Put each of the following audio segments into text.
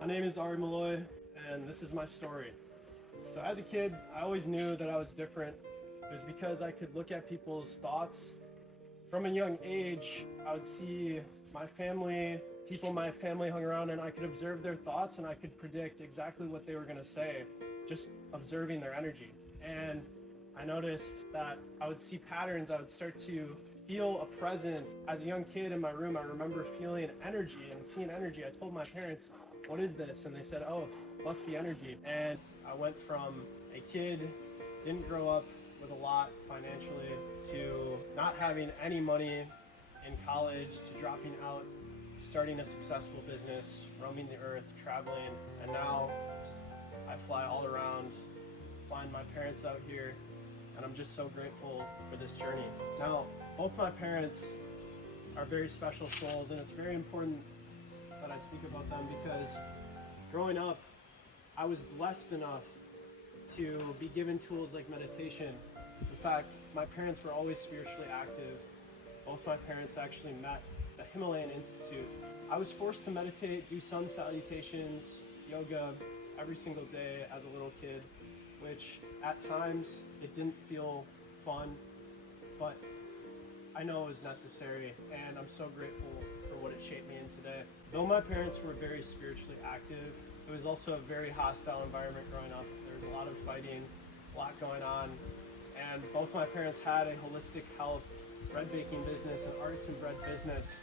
My name is Ari Malloy, and this is my story. So as a kid, I always knew that I was different. It was because I could look at people's thoughts. From a young age, I would see my family, people my family hung around, and I could observe their thoughts and I could predict exactly what they were going to say, just observing their energy. And I noticed that I would see patterns, I would start to feel a presence. As a young kid in my room, I remember feeling energy and seeing energy. I told my parents, "What is this?" And they said, "Oh, must be energy." And I went from a kid, didn't grow up with a lot financially, to not having any money in college, to dropping out, starting a successful business, roaming the earth, traveling, and now I fly all around, find my parents out here, and I'm just so grateful for this journey. Now, both my parents are very special souls, and it's very important that I speak about them because growing up, I was blessed enough to be given tools like meditation. In fact, my parents were always spiritually active. Both my parents actually met at the Himalayan Institute. I was forced to meditate, do sun salutations, yoga every single day as a little kid, which at times it didn't feel fun, but I know it was necessary, and I'm so grateful for what it shaped me in today. Though my parents were very spiritually active, it was also a very hostile environment growing up. There was a lot of fighting, a lot going on, and both my parents had a holistic health bread baking business, an arts and bread business,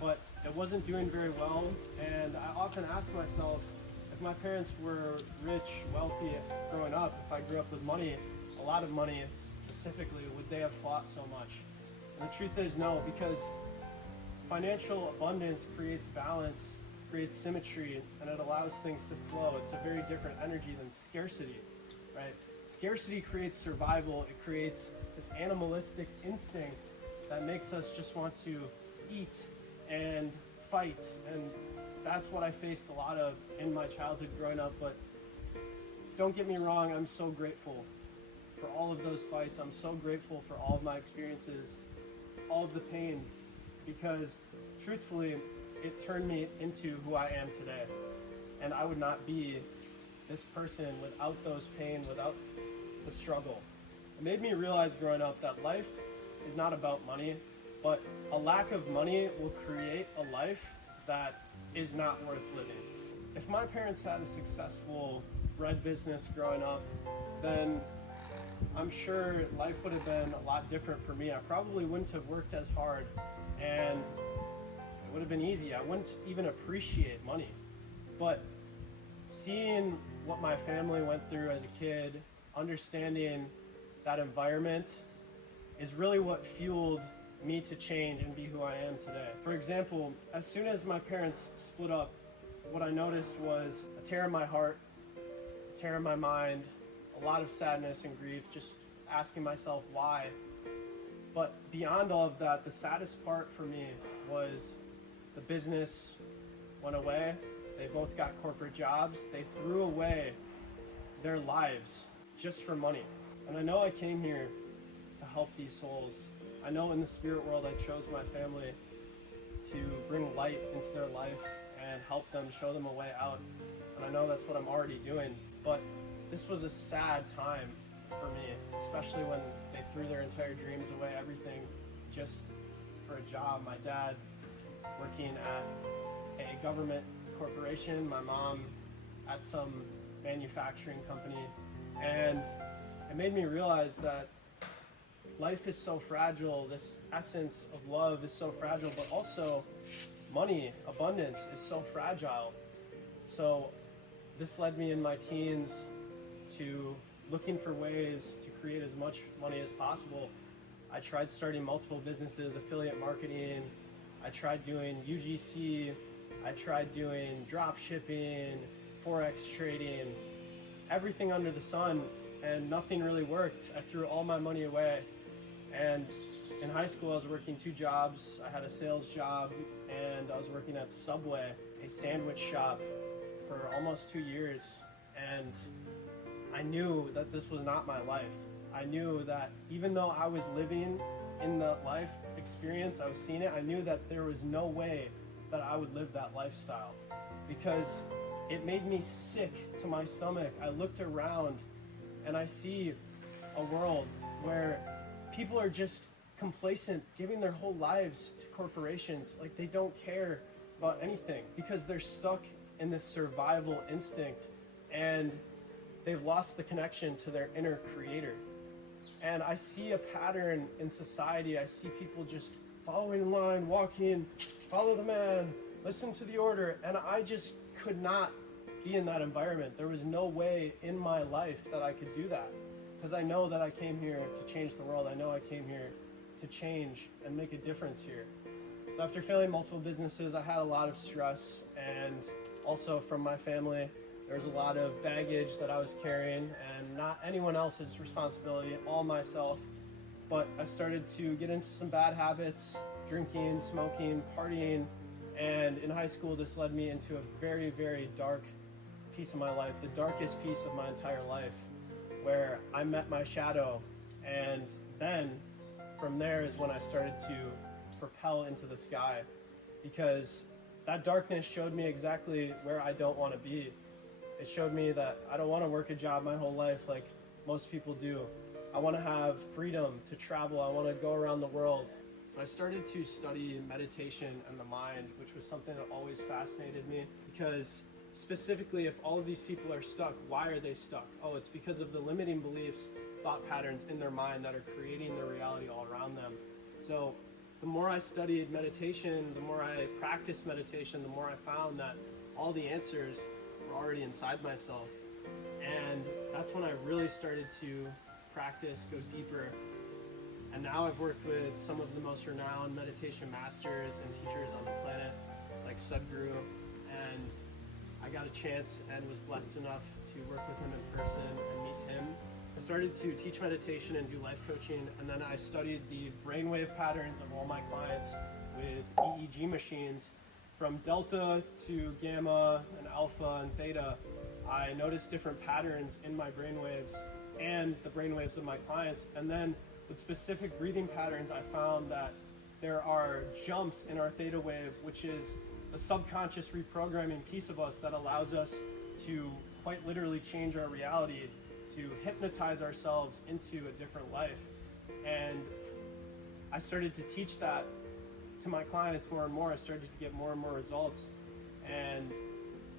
but it wasn't doing very well. And I often ask myself, if my parents were rich, wealthy growing up, if I grew up with money, a lot of money specifically, would they have fought so much? And the truth is no, because financial abundance creates balance, creates symmetry, and it allows things to flow. It's a very different energy than scarcity, right? Scarcity creates survival. It creates this animalistic instinct that makes us just want to eat and fight. And that's what I faced a lot of in my childhood growing up. But don't get me wrong, I'm so grateful for all of those fights. I'm so grateful for all of my experiences, all of the pain, because truthfully, it turned me into who I am today. And I would not be this person without those pain, without the struggle. It made me realize growing up that life is not about money, but a lack of money will create a life that is not worth living. If my parents had a successful bread business growing up, then I'm sure life would have been a lot different for me. I probably wouldn't have worked as hard, and it would have been easy. I wouldn't even appreciate money. But seeing what my family went through as a kid, understanding that environment, is really what fueled me to change and be who I am today. For example, as soon as my parents split up, what I noticed was a tear in my heart, a tear in my mind, a lot of sadness and grief, just asking myself why. But beyond all of that, the saddest part for me was the business went away. They both got corporate jobs. They threw away their lives just for money. And I know I came here to help these souls. I know in the spirit world I chose my family to bring light into their life and help them, show them a way out. And I know that's what I'm already doing. But this was a sad time for me, especially when they threw their entire dreams away, everything just for a job. My dad working at a government corporation, my mom at some manufacturing company. And it made me realize that life is so fragile. This essence of love is so fragile, but also money, abundance is so fragile. So this led me in my teens to looking for ways to create as much money as possible. I tried starting multiple businesses, affiliate marketing. I tried doing UGC. I tried doing drop shipping, Forex trading, everything under the sun, and nothing really worked. I threw all my money away. And in high school, I was working 2 jobs. I had a sales job, and I was working at Subway, a sandwich shop, for almost 2 years. And I knew that this was not my life. I knew that even though I was living in that life experience, I was seeing it, I knew that there was no way that I would live that lifestyle. Because it made me sick to my stomach. I looked around and I see a world where people are just complacent, giving their whole lives to corporations. Like, they don't care about anything because they're stuck in this survival instinct and they've lost the connection to their inner creator. And I see a pattern in society. I see people just following in line, walking, follow the man, listen to the order. And I just could not be in that environment. There was no way in my life that I could do that, because I know that I came here to change the world. I know I came here to change and make a difference here. So after failing multiple businesses, I had a lot of stress, and also from my family, there was a lot of baggage that I was carrying, and not anyone else's responsibility, all myself. But I started to get into some bad habits, drinking, smoking, partying, and in high school this led me into a very, very dark piece of my life, the darkest piece of my entire life, where I met my shadow. And then from there is when I started to propel into the sky, because that darkness showed me exactly where I don't want to be. It showed me that I don't want to work a job my whole life like most people do. I want to have freedom to travel. I want to go around the world. So I started to study meditation and the mind, which was something that always fascinated me, because specifically, if all of these people are stuck, why are they stuck? Oh, it's because of the limiting beliefs, thought patterns in their mind that are creating their reality all around them. So the more I studied meditation, the more I practiced meditation, the more I found that all the answers were already inside myself. And that's when I really started to practice, go deeper. And now I've worked with some of the most renowned meditation masters and teachers on the planet, like Sadhguru, and I got a chance and was blessed enough to work with him in person and meet him. I started to teach meditation and do life coaching, and then I studied the brainwave patterns of all my clients with EEG machines. From delta to gamma and alpha and theta, I noticed different patterns in my brainwaves and the brainwaves of my clients. And then with specific breathing patterns, I found that there are jumps in our theta wave, which is the subconscious reprogramming piece of us that allows us to quite literally change our reality, to hypnotize ourselves into a different life. And I started to teach that to my clients more and more. I started to get more and more results. And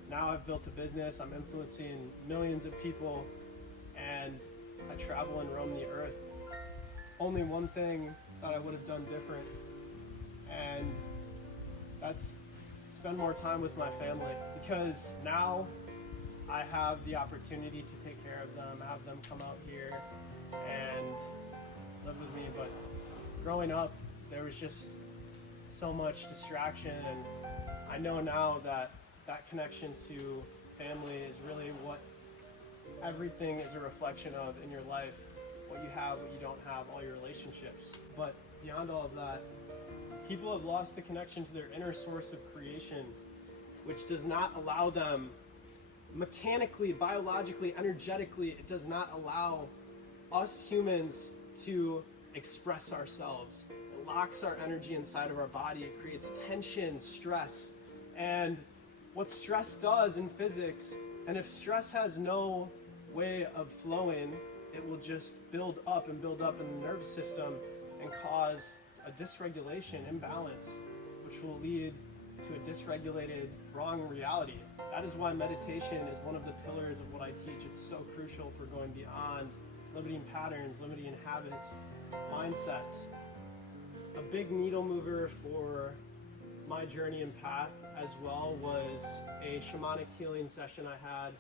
now I've built a business. I'm influencing millions of people, and I travel and roam the earth. Only one thing that I would have done different, and that's spend more time with my family, because now I have the opportunity to take care of them, have them come out here and live with me. But growing up, there was just so much distraction, and I know now that that connection to family is really what everything is a reflection of in your life. What you have, what you don't have, all your relationships. But beyond all of that, people have lost the connection to their inner source of creation, which does not allow them mechanically, biologically, energetically, it does not allow us humans to express ourselves. It locks our energy inside of our body. It creates tension, stress. And what stress does in physics, and if stress has no way of flowing, it will just build up and build up in the nervous system and cause a dysregulation, imbalance, which will lead to a dysregulated, wrong reality. That is why meditation is one of the pillars of what I teach. It's so crucial for going beyond limiting patterns, limiting habits, mindsets. A big needle mover for my journey and path as well was a shamanic healing session I had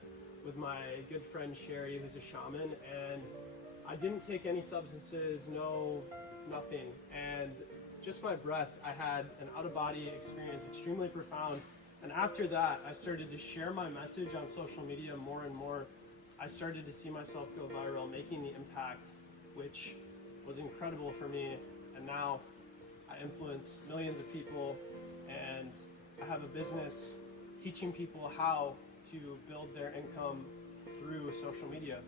with my good friend Sherry, who's a shaman, and I didn't take any substances, nothing. And just my breath, I had an out-of-body experience, extremely profound. And after that, I started to share my message on social media more and more. I started to see myself go viral, making the impact, which was incredible for me. And now I influence millions of people, and I have a business teaching people how to build their income through social media.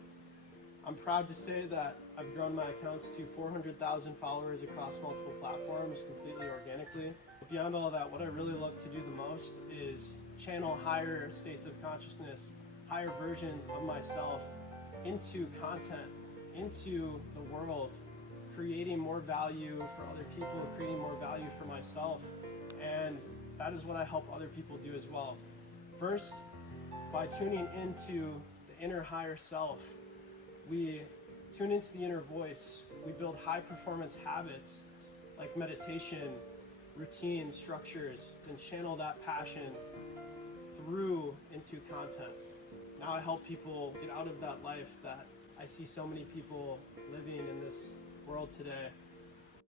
I'm proud to say that I've grown my accounts to 400,000 followers across multiple platforms completely organically. But beyond all that, what I really love to do the most is channel higher states of consciousness, higher versions of myself into content, into the world, creating more value for other people, creating more value for myself. And that is what I help other people do as well. First, by tuning into the inner higher self, we tune into the inner voice. We build high performance habits like meditation, routine, structures, and channel that passion through into content. Now I help people get out of that life that I see so many people living in this world today.